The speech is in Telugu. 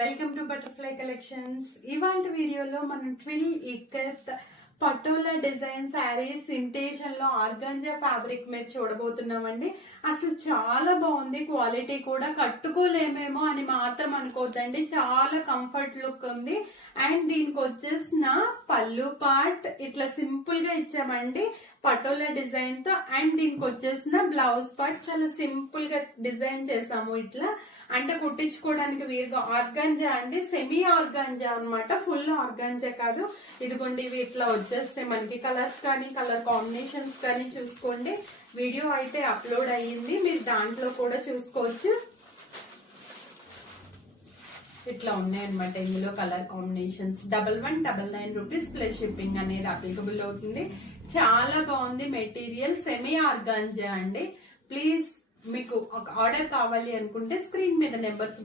Welcome to butterfly collections. ఇవాళ వీడియోలో మనం ట్విల్ ఇక్కత్ పటోలా డిజైన్ శారీస్ ఇంటేషన్ లో ఆర్గాంజా ఫ్యాబ్రిక్ మీద చూడబోతున్నామండి. అసలు చాలా బాగుంది, క్వాలిటీ కూడా కట్టుకోలేమేమో అని మాత్రం అనుకోవద్దండి, చాలా కంఫర్ట్ లుక్ ఉంది. అండ్ దీనికి వచ్చేసిన పళ్ళు పార్ట్ ఇట్లా సింపుల్ గా ఇచ్చామండి పటోలా డిజైన్ తో. అండ్ దీనికి వచ్చేసిన బ్లౌజ్ పార్ట్ చాలా సింపుల్ గా డిజైన్ చేసాము, ఇట్లా అంటే కుట్టించుకోవడానికి వీరుగా. ఆర్గాంజా అండి, సెమీ ఆర్గాంజా అన్నమాట, ఫుల్ ఆర్గాంజా కాదు. ఇదిగోండి ఇవి ఇట్లా వచ్చేస్తాయి మనకి. కలర్స్ కానీ కలర్ కాంబినేషన్స్ కానీ చూసుకోండి. వీడియో అయితే అప్లోడ్ అయ్యింది, మీరు దాంట్లో కూడా చూసుకోవచ్చు. ఇట్లా ఉన్నాయన్నమాట ఇందులో colour combinations. 1199 rupees plus shipping అనేది అప్లికబుల్ అవుతుంది. చాలా బాగుంది మెటీరియల్, సెమీ ఆర్గాంజా అండి. ప్లీజ్ మీకు ఒక ఆర్డర్ కావాలి అనుకుంటే స్క్రీన్ మీద నెంబర్స్